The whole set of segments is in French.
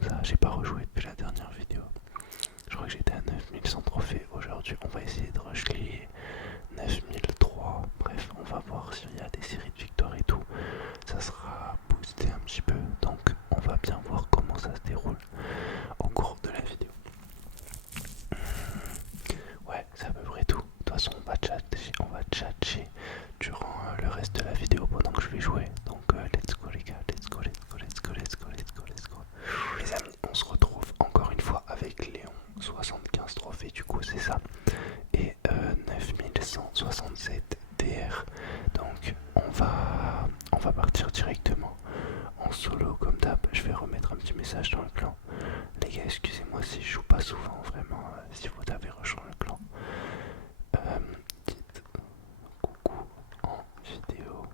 comme ça. J'ai pas rejoué depuis la dernière vidéo. Je crois que j'étais à 9100 trophées. Aujourd'hui, on va essayer de rush les 9003. Bref, on va voir s'il y a des séries de victoires et tout. Ça sera boosté un petit peu. Donc, on va bien voir comment ça se déroule au cours de la vidéo. Ouais, c'est à peu près tout. De toute façon, on va tchatcher durant le reste de la vidéo pendant que je vais jouer. Donc, let's go les gars, let's go, let's go, let's go, let's go, let's go, let's go. Les amis, on se retrouve encore une fois avec Léon, 75 trophées du coup, c'est ça. Et 9167 DR. Donc, on va partir directement en solo comme d'hab. Je vais remettre un petit message dans le clan. Les gars, excusez-moi si je joue pas souvent, vraiment, si vous avez rejoint le clan. Dites coucou en vidéo.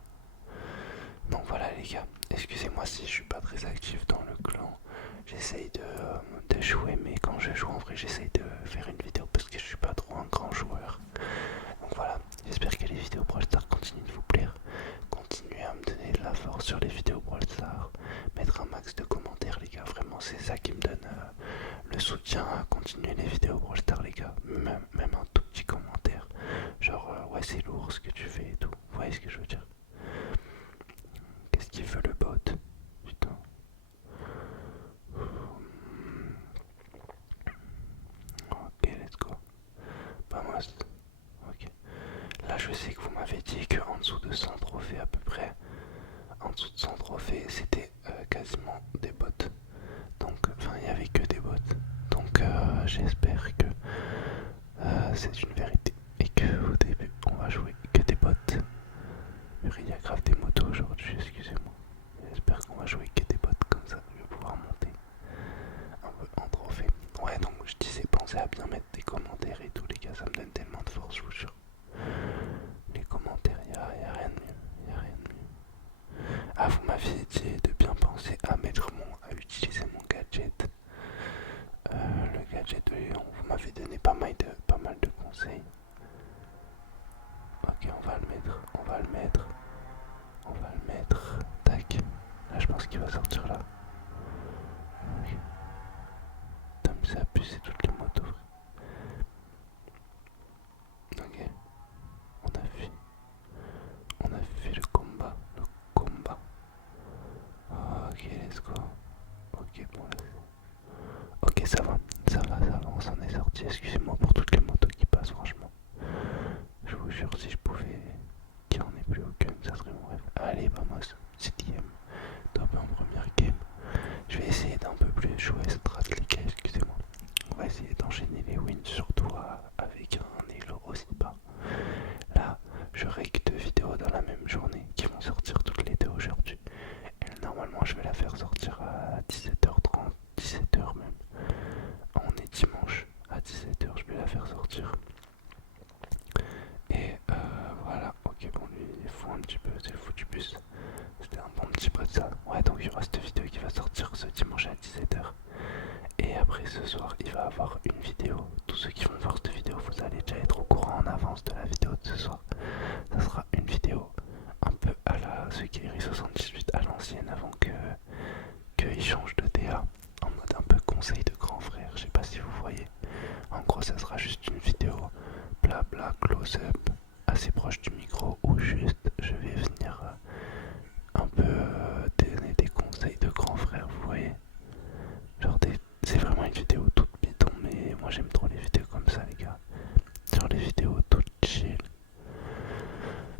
Donc voilà les gars, excusez-moi si je suis pas très actif dans le clan. J'essaye de jouer, mais quand je joue en vrai, j'essaye de faire une vidéo parce que je suis pas trop un grand joueur. Donc voilà, j'espère que les vidéos Brawl Stars continuent de vous plaire. Continuez à me donner de la force sur les vidéos Brawl Stars. Mettre un max de commentaires les gars, vraiment c'est ça qui me donne le soutien à continuer les vidéos Brawl Stars les gars. Même un tout petit commentaire. Genre ouais c'est lourd ce que tu fais et tout. Vous voyez ce que je veux dire? Qu'est-ce qu'il veut le bot? Putain. Ok, let's go. Bah moi, ok. Là, je sais que vous m'avez dit qu'en dessous de 100 trophées à peu près, en dessous de 100 trophées, c'était quasiment des bots. Donc, enfin, il n'y avait que des bots. Donc, j'espère que c'est une vérité et que au début, on va jouer que des bots. Il y a grave des motos aujourd'hui, excusez-moi. J'espère qu'on va jouer que des bots comme ça, je vais pouvoir monter un peu en trophée. Ouais, donc je disais, pensez à bien mettre des commentaires et tout, les gars, ça me donne tellement de force, je vous jure. Les commentaires, y a rien de mieux, y a rien de mieux. Ah, vous m'aviez dit de bien penser à à utiliser mon gadget. Le gadget de Léon, vous m'avez donné pas mal de conseils. Ok, on va le mettre, on va le mettre. On va le mettre. Tac. Là, je pense qu'il va sortir là. Ok. Putain, mais c'est abusé toutes les motos, frère. Ok. On a fait. On a fait le combat. Le combat. Ok, let's go. Ok, bon là. Ok, ça va. Ça va, ça va. On s'en est sorti. Excusez-moi pour toutes les motos qui passent, franchement. Je vous jure, si je pouvais qu'il n'y en ait plus aucune, ça serait mon rêve. Allez, vamos. 7ème. Top en première game. Je vais essayer d'un peu plus jouer strat les gars, excusez-moi. On va essayer d'enchaîner les wins, surtout avec un elo aussi bas. Là, j'aurai que 2 vidéos dans la même journée qui vont sortir toutes les 2 aujourd'hui. Et normalement, je vais la faire sortir à 17h30, 17h même. On est dimanche, à 17h, je vais la faire sortir. Et voilà, ok, bon, lui il est fou un petit peu, c'est le fou du bus. C'était un bon petit pote ça. Ouais, donc il y aura cette vidéo qui va sortir ce dimanche à 17h. Et après ce soir, il va avoir une vidéo. Tous ceux qui vont voir cette vidéo, vous allez déjà être au courant en avance de la vidéo de ce soir. Ça sera une vidéo un peu à la Sekiri 78 à l'ancienne avant qu'il change de DA. En mode un peu conseil de grand frère, je sais pas si vous voyez. En gros, ça sera juste une vidéo blabla close-up assez proche du micro où juste je vais venir un peu donner des conseils de grand frère, vous voyez. Genre c'est vraiment une vidéo toute bidon, mais moi j'aime trop les vidéos comme ça les gars. Sur les vidéos toutes chill.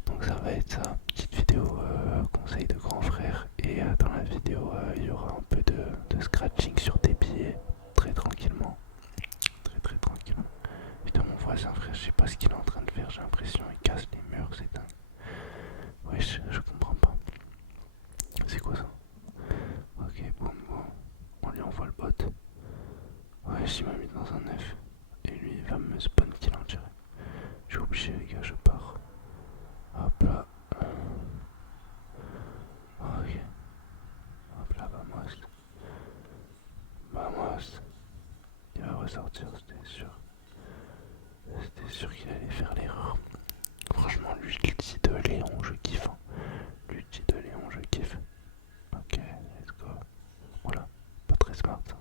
Donc ça va être ça, petite vidéo conseil de grand frère. Et dans la vidéo il y aura un peu de scratching sur des billets, très tranquillement. Très très tranquillement. Putain mon voisin frère, je sais pas ce qu'il est en train de faire, j'ai l'impression il casse les murs, c'est dingue. Wesh, je comprends pas. C'est quoi ça? Ok, boum boum. On lui envoie le bot. Ouais, il m'a mis dans un F. Et lui, il va me spawn kill en direct. Je suis obligé, les gars, je pars. Hop là. Ok. Hop là, vamos. Vamos. Il va ressortir, c'était sûr. C'était sûr qu'il allait faire l'erreur. Franchement, l'ulti de Léon, je kiffe. Hein. L'ulti de Léon, je kiffe. Ok, let's go. Voilà, pas très smart ça.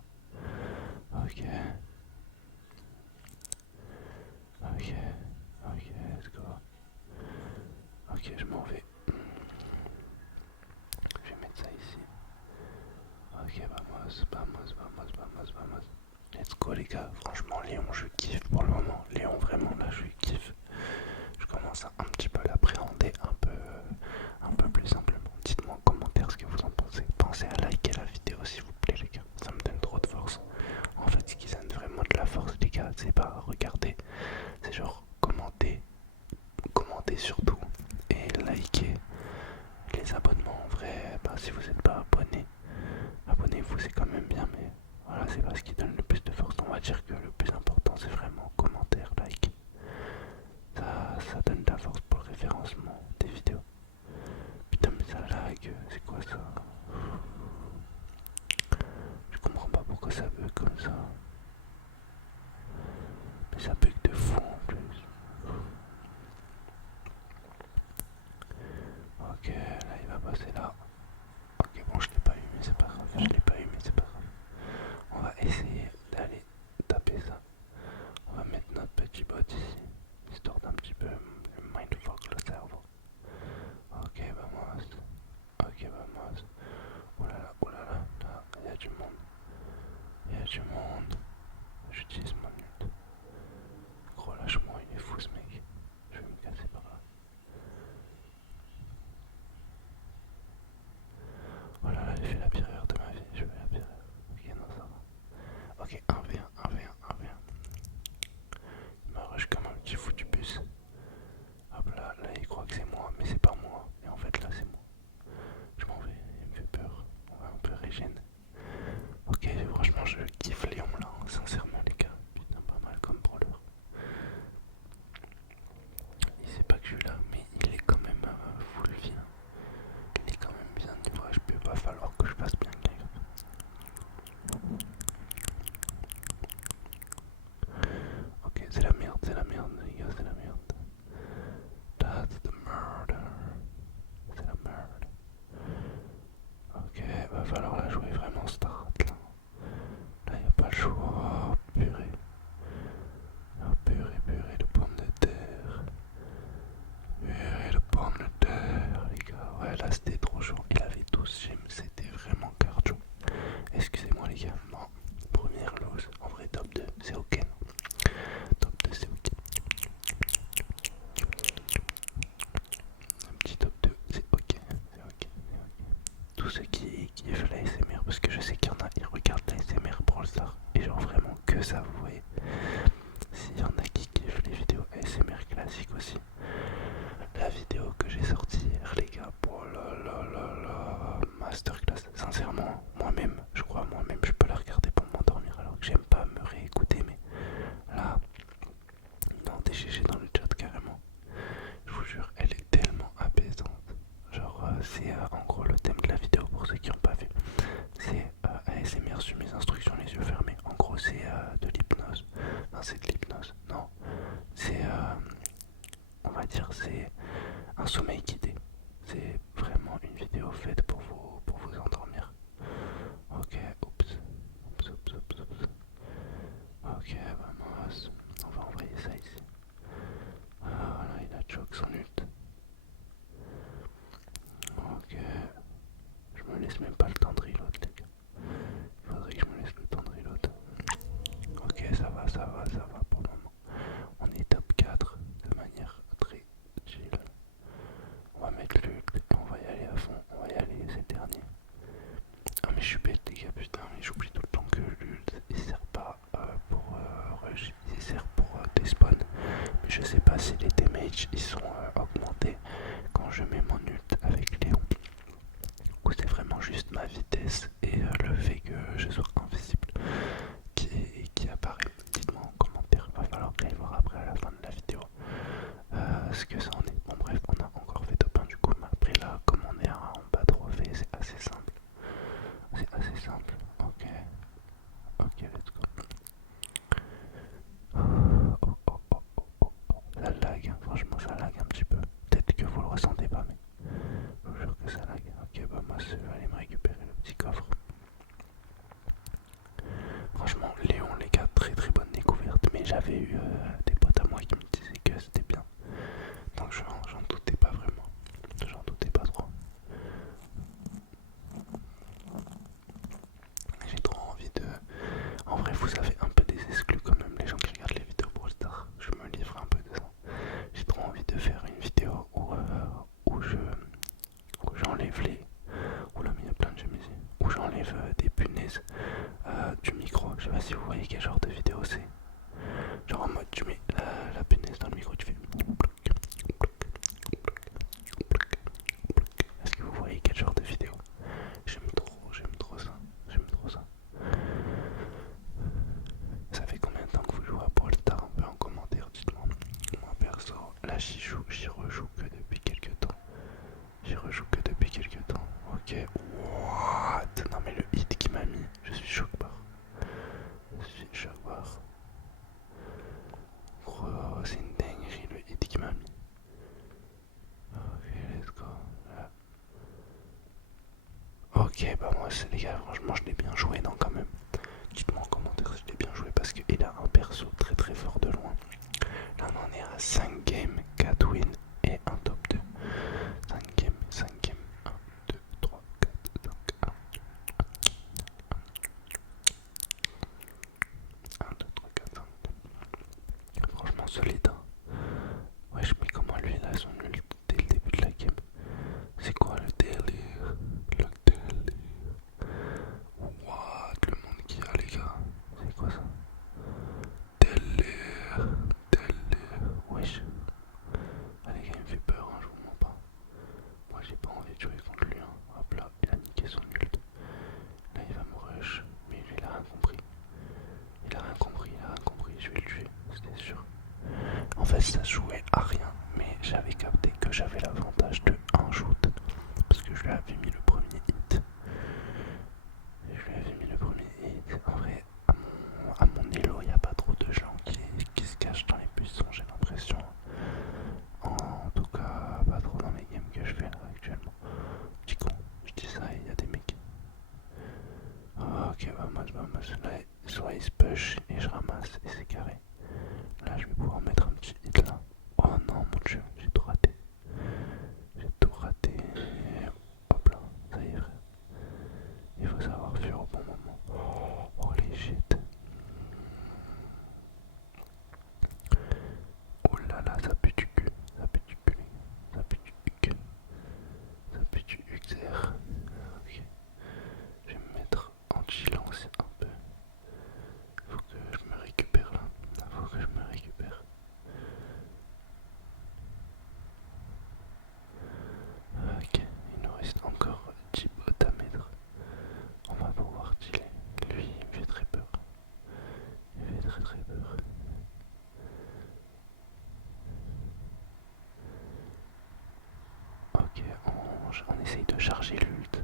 Let's go les gars, franchement Léon je kiffe pour le moment. Léon vraiment là je kiffe. Je commence à un petit peu l'appréhender un peu plus simplement. Dites-moi en commentaire ce que vous en pensez. Pensez à liker la vidéo s'il vous plaît les gars, ça me donne trop de force. En fait ce qui donne vraiment de la force les gars, c'est pas regarder, c'est genre commenter, surtout et liker. Les abonnements en vrai, bah, si vous n'êtes pas abonné, abonnez-vous c'est quand même bien, mais voilà c'est pas ce qui donne le plus de force. On va dire que le plus important c'est vraiment commentaire, like. Ça donne de la force pour le référencement des vidéos. Putain mais ça lag, c'est quoi ça? Je comprends pas pourquoi ça bug comme ça. Mais ça bug de fou en plus. Ok, là il va passer là. Ok bon je l'ai pas eu mais c'est pas grave, je l'ai pas eu mais c'est pas grave. On va essayer d'aller taper ça. On va mettre notre petit bot ici, histoire d'un petit peu mindfuck le cerveau. Ok vamos. Ok vamos. Oh là là, oh là là, là, il y a du monde. Il y a du monde. J'utilise mon ult. Gros lâche-moi, il est fou ce mec. Je vais me casser par là. Oh là là, j'ai fait la pire erreur de ma vie. Je fais la pire erreur. Ok, non, ça va. Ok, 1v1, 1v1, 1v1. Il me rush comme un petit fou du bus. Hop là, là il croit que c'est moi, mais c'est pas moi. Et en fait là c'est moi. Je m'en vais, il me fait peur. On va un peu régénérer. Ok, franchement je kiffe Léon là, hein, sincèrement les gars. Putain, pas mal comme pour l'heure. Il sait pas que je suis là, mais il est quand même full vie. Il est quand même bien niveau HP, va falloir que je fasse bien gaffe. Ok, c'est la merde les gars, c'est la merde. That's the murder. C'est la merde. Ok, va falloir la jouer vraiment start là. Là y a pas le choix. Oh, purée. Oh, purée de pommes de terre. Purée de pommes de terre les gars. Ouais là c'était trop chaud. Il avait 12 gemmes, c'était vraiment cardio. Excusez-moi les gars, non. Première lose, en vrai top 2, c'est ok non. Top 2 c'est ok. Un petit top 2, c'est ok. C'est ok. C'est ok. Tous ceux qui kiffent la SMR, parce que je sais qu'il y en a, ils regardent la SMR pour le star. Et genre vraiment que ça, vous voyez. S'il y en a qui kiffent les vidéos ASMR classiques aussi. La vidéo que j'ai sortie hier les gars, oh là là là là, masterclass. Sincèrement, moi-même, je crois moi-même, je peux la regarder pour m'endormir alors que j'aime pas me réécouter, mais là, non, des GG dans le chat carrément. Je vous jure, elle est tellement apaisante. Genre, c'est en gros le thème de la vidéo pour ceux qui n'ont pas vu. C'est ASMR sur mes instructions, les yeux fermés. En gros, c'est de l'hypnose. Non, c'est de l'hypnose. Non, c'est, on va dire, c'est un sommeil guidé. C'est vraiment une vidéo faite pour vous endormir. Ok, oups. Oups. Ok, vamos. On va envoyer ça ici. Ah, voilà, il a choc son ult. Ok. Je me laisse même pas le temps de reload, les gars. Il faudrait que je me laisse le temps de reload. Ok, ça va pour le moment. On est top 4 de manière très chill. On va mettre l'ult et on va y aller à fond. On va y aller, c'est le dernier. Ah mais je suis bête les gars, putain, mais j'oublie tout le temps que l'ult il sert pas pour rush, il sert pour despawn. Mais je sais pas si les damages ils sont augmentés quand je mets mon ult avec Léon. Ou c'est vraiment juste ma vitesse et le fait que je sois invisible qui apparaît. Dites-moi en commentaire, il va falloir que j'aille voir après à la fin de la vidéo ce que ça en est. Bon bref, on a encore fait top 1 du coup, mais après là, comme on est en bas trophée, c'est assez simple. C'est assez simple, ok. Ok, let's go. Ça lag, hein. Franchement ça lag un petit peu. Peut-être que vous le ressentez pas, mais je vous jure que ça lag. Ok, bah moi je vais aller me récupérer le petit coffre. Franchement, Léon, les gars, très très bonne découverte. Mais j'avais eu des potes à moi qui me disaient que c'était bien. Donc j'en doutais pas vraiment. J'en doutais pas trop. J'ai trop envie de... En vrai, vous avez un pas si vous voyez quel genre de vidéo c'est. Genre en mode tu mets la pénis dans le micro, tu fais. Est-ce que vous voyez quel genre de vidéo? J'aime trop ça. J'aime trop ça. Ça fait combien de temps que vous jouez à Brawl Stars? Un peu en commentaire, dites-moi. Moi perso, là j'y rejoue que depuis quelques temps. Ok. What? Non mais le hit qui m'a mis, je suis choqué par. Gros, c'est une dinguerie le hit qui m'a mis. Ok, let's go. Là. Ok, bah moi les gars, franchement je l'ai bien joué, non quand même. Dites-moi en commentaire si je l'ai bien joué parce qu'il a un perso très très fort de loin. Là on en est à 5 games, 4 wins et un top 2. 5 games, 1, 2, 3, 4, 5, 1, 2, 3, 4, 5. Franchement solide, hein. Wesh, mais comment lui il a son ult dès le début de la game? C'est quoi le délire? Le délire. What? Le monde qu'il y a les gars. C'est quoi ça? Délire. Wesh. Ah les gars il me fait peur, hein, je vous mens pas. Moi j'ai pas envie de jouer contre lui, hein. Hop là, il a niqué son ult. Là il va me rush. Mais lui il a rien compris. Je vais le tuer, c'était sûr. En fait ça jouait à rien. Mais j'avais capté que j'avais l'avantage de 1 shoot. Parce que je lui avais mis le premier hit. En vrai, à mon elo, il n'y a pas trop de gens qui se cachent dans les buissons, j'ai l'impression. En tout cas, pas trop dans les games que je fais là actuellement. Petit con, je dis ça et il y a des mecs. Ok, vamos. Là, soit il se push et je ramasse et c'est carré. Là, je vais pouvoir mettre un petit hit là. Oh non, mon dieu, j'ai tout raté. Hop là, ça y est, frère. Il faut savoir fuir au bon moment. Oh les shit. Oh là là, ça pue du cul. Ça pue du cul. Ok. Je vais me mettre en silence un peu. Faut que je me récupère là. Ok, il nous reste encore 10 bots à mettre. On va pouvoir chiller. Lui, il me fait très peur. Ok, on essaye de charger l'ult.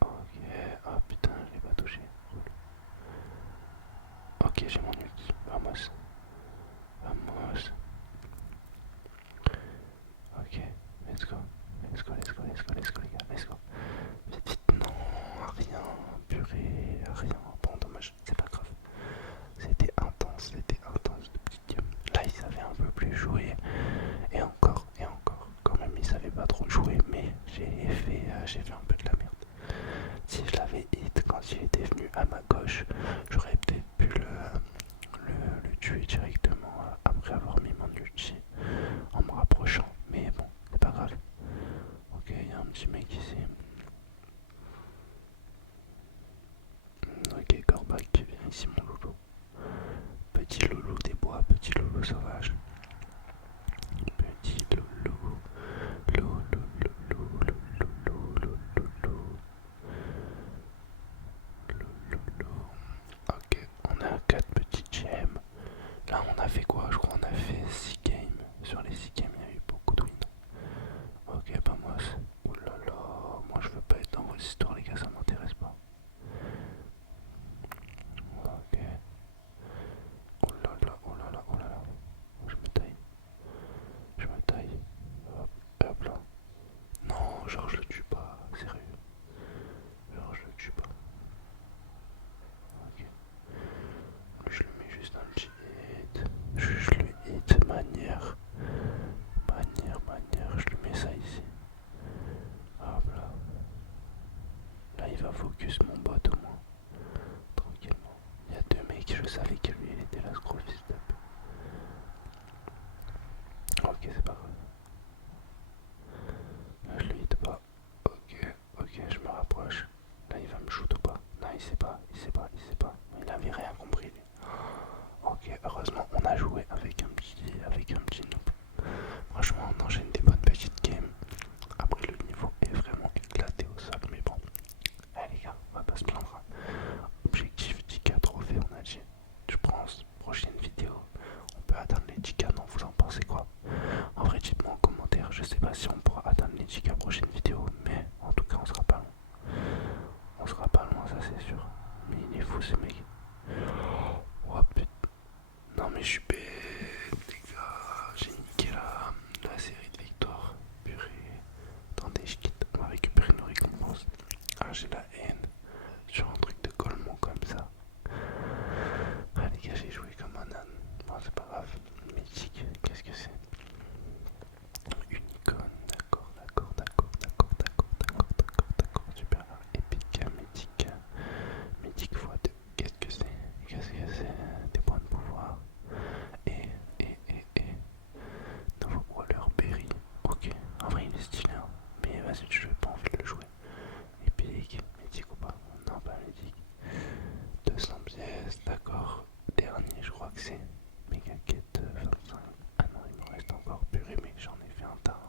Ok, oh putain, je l'ai pas touché. Ok, j'ai mon ulti. Vamos. Ok, let's go, les gars, let's go. Vite, non, rien, purée, rien. Bon, dommage, c'est pas grave. C'était intense de petite game. Là, ils savaient un peu plus jouer. Et encore. Quand même, ils savaient pas trop jouer, mais j'ai fait un peu de la merde. Si je l'avais hit quand il était venu à ma gauche, j'aurais peut-être pu le tuer directement après avoir mis mon ulti en me rapprochant. Mais bon, c'est pas grave. Ok, il y a un petit mec ici. Ok, Corbac qui vient ici, mon loulou. Petit loulou des bois, petit loulou sauvage. Petit loulou. Ok, on a 4 petits gemmes. Là, on a fait quoi? Je crois qu'on a fait 6 games. pas. Il avait rien compris lui. Ok, heureusement on a joué avec un petit noob. Franchement on enchaîne des bonnes petites games. Après le niveau est vraiment éclaté au sol, mais bon. Allez les gars, on va pas se plaindre. Objectif 10K trophée, on a dit. Je pense, prochaine vidéo, on peut atteindre les 10K, non, vous en pensez quoi? En vrai, dites-moi en commentaire, je sais pas si on pourra atteindre les 10K prochaine vidéo, mais en tout cas, on sera pas loin. On sera pas loin, ça c'est sûr. Mais il est fou ce mec. Oh putain. Non mais je suis bête, les gars. J'ai niqué la série de victoires. Purée. Attendez, je quitte. On va récupérer nos récompenses. Ah, j'ai la haine sur un truc de collement comme ça. Ah les gars, j'ai joué comme un âne. Bon, c'est pas grave. Mythique, qu'est-ce que c'est? Une icône, d'accord, super. Épique, mythique. Mythique x2. Qu'est-ce que c'est? Qu'est-ce que c'est? Des points de pouvoir. Et. Nouveau brawler Berry. Ok, en vrai il est stylé, hein. Mais vas-y, je n'ai pas envie de le jouer. Épique, mythique ou pas? Non, pas mythique. 200 pièces, d'accord. Dernier, je crois que c'est Mega Quête 25. Ah non, il me reste encore purée, mais j'en ai fait un tas.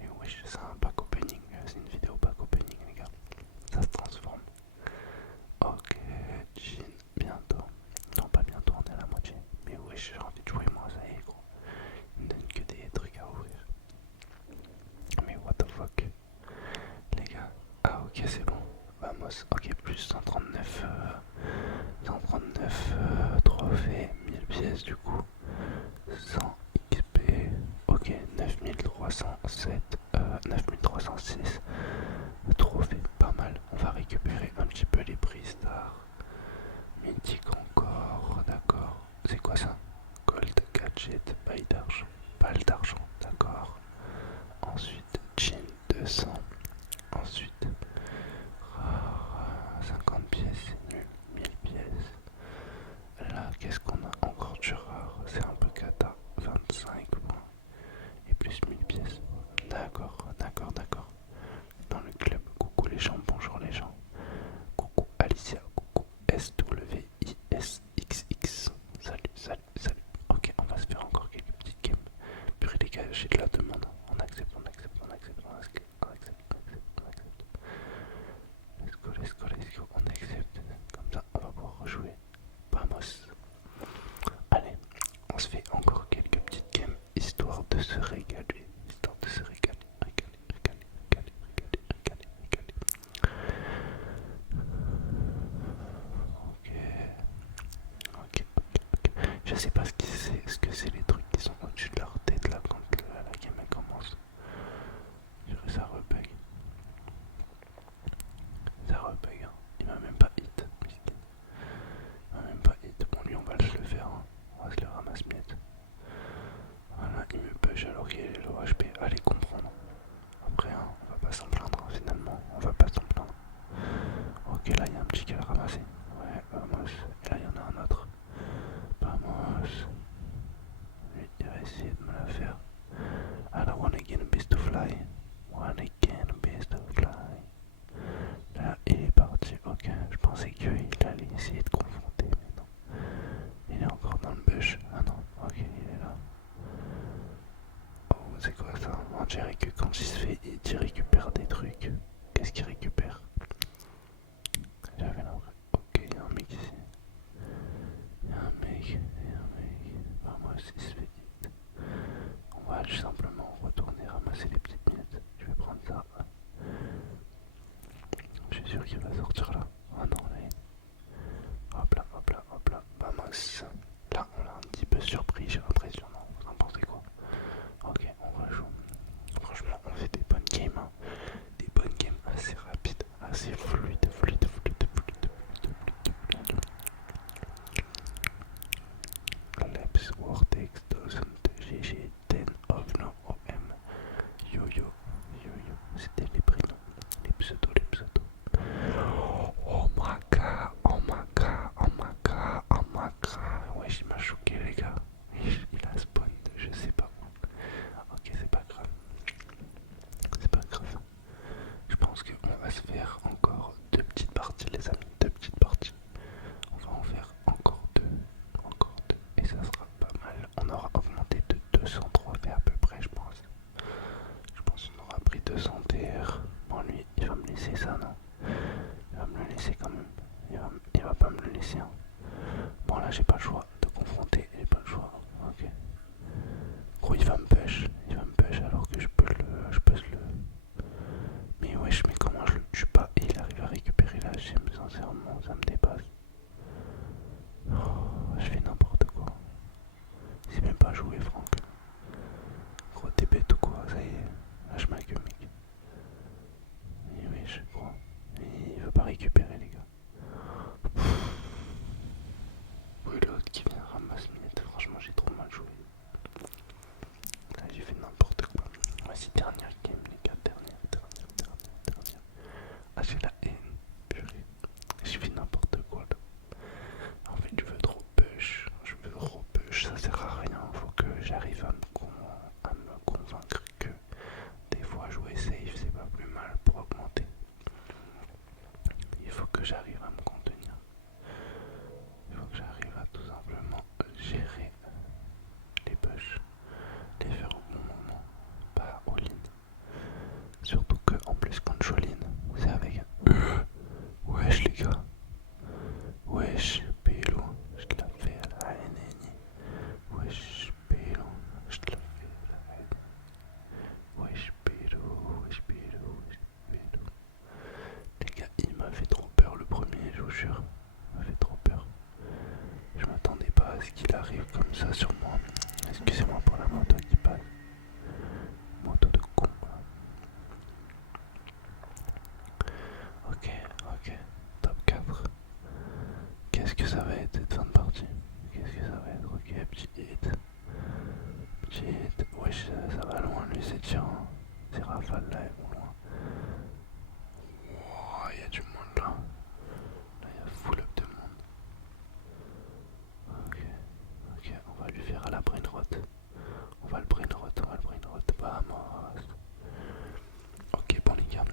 Et wesh, c'est un pack opening. C'est une vidéo pack opening, les gars. Ça se transforme. Ok, Jean, bientôt. Non, pas bientôt, on est à la moitié. Mais wesh, j'ai envie de jouer, moi, ça y est, gros. Il me donne que des trucs à ouvrir. Mais what the fuck, les gars. Ah, ok, c'est bon. Vamos. Ok, plus 139. 139 trophées, 1000 pièces du coup. 100 XP. Ok, 9307. 9306. Trophées, pas mal. On va récupérer un petit peu les prix stars. Mythique encore, d'accord. C'est quoi ça? Gold gadget, bail d'argent. Balle d'argent, d'accord. Ensuite, jean 200. Ensuite, rare 50 pièces, c'est nul. 1000 pièces. Là, qu'est-ce qu'on a encore du rare? C'est un peu cata. 25 points. Et plus 1000 pièces. D'accord. Dans le club, coucou les gens, bonjour les gens. Coucou Alicia, coucou SWISXX. Salut. Ok, on va se faire encore quelques petites games. Purée les gars, j'ai de la demande. On accepte. Let's go, on accepte. Comme ça, on va pouvoir rejouer. Vamos. Allez, on se fait encore quelques petites games, histoire de se régaler. Ok. Je sais pas ce que c'est les trucs qui sont au-dessus de leur tête là quand la game elle commence. Je dirais ça rebug. Hein. Il m'a même pas hit. Bon lui on va se le faire. Hein. On va se le ramasse miette. Voilà, il me push alors qu'il est low HP. Allez comprendre. Après hein, on va pas s'en plaindre hein, finalement. On va pas s'en plaindre. Ok là il y a un petit qu'à ramasser. Ouais, vamos. Et là il y en a un autre. Vamos. Lui il va essayer de me la faire. Alors one again beast to fly. Là il est parti. Ok, je pensais qu'il allait essayer de confronter mais non. Il est encore dans le bush. Ah non, ok il est là. Oh c'est quoi ça? On dirait que quand il se fait il récupère des trucs. Qu'est-ce qu'il récupère? J'avais l'impression. Ok, il y a un mec ici. Il y a un mec. Bah, moi aussi il se fait hit. On va tout simplement retourner ramasser les petites miettes. Je vais prendre ça. Je suis sûr qu'il va sortir là. Ah non, là. ici. Hein. Bon là j'ai pas le choix de confronter, j'ai pas le choix. Ok. Gros il va me push alors que je peux le. Mais wesh mais comment je le tue pas et il arrive à récupérer la gemme, sincèrement ça me dépasse. Oh, je fais n'importe quoi. C'est même pas joué Franck. Gros t'es bête ou quoi, ça y est, lâche ma gueule mec. Et wesh gros, il veut pas récupérer les gars. Oui l'autre qui vient ramasser minute, franchement j'ai trop mal joué. Là j'ai fait n'importe quoi. Voici dernière game les gars, dernière. Ah j'ai la haine, purée. J'ai fait n'importe quoi là. En fait je veux trop push, ça sert à rien. Faut que j'arrive à me convaincre que des fois jouer safe c'est pas plus mal pour augmenter. Il faut que j'arrive à me contenir. Il faut que j'arrive à tout simplement gérer les push, les faire au bon moment, pas all-in. Surtout que en plus quand je all-in, c'est avec un wesh les gars. Wesh Pélo, je te la fais à la haine. Wesh Pélo, je te la fais à la haine. Wesh Pélo. Les gars, il m'a fait trop peur le premier, je vous jure. Il m'a fait trop peur. Je m'attendais pas à ce qu'il arrive comme ça sur moi. Excusez-moi pour la moto qui passe. Moto de con. Ok, top 4. Qu'est-ce que ça va être cette fin de partie? Qu'est-ce que ça va être? Ok, petit hit. Wesh, ça va loin lui ces tirs. Hein. Ces rafales là, elles vont loin. Oh, y a du monde là. Là, y a full up de monde. Ok, on va lui faire à la brain rot. On va le brain rot. Vamos. Ok, bon les gars,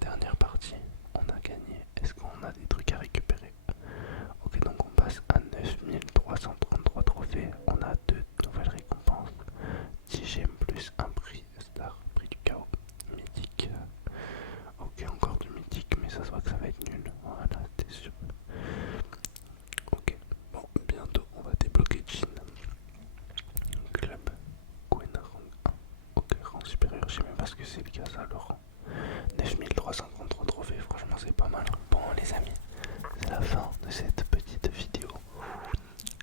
dernière partie. On a gagné. Est-ce qu'on a des trucs à récupérer? Ok, donc on passe à 9333 trophées. On a 2 nouvelles récompenses. 10 gemmes plus un prix star, prix du chaos, mythique. Ok, encore du mythique, mais ça se voit que ça va être nul. Voilà, c'était sûr. Ok, bon, bientôt on va débloquer Jin. Club, Queen rang 1. Ok, rang supérieur, je sais même pas ce que c'est le cas ça, le rang. 9333 trophées, franchement c'est pas mal. Bon les amis, c'est la fin de cette petite vidéo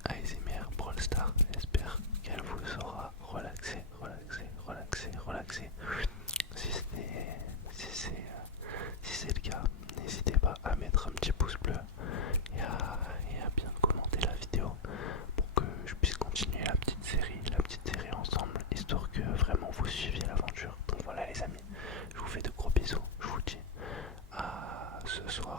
ASMR Brawl Stars. J'espère qu'elle vous aura relaxé. Si c'est le cas, n'hésitez pas à mettre un petit pouce bleu et à bien commenter la vidéo pour que je puisse continuer la petite série ensemble, histoire que vraiment vous suiviez l'aventure. Donc voilà les amis, je vous fais de gros bisous, je vous dis à ce soir.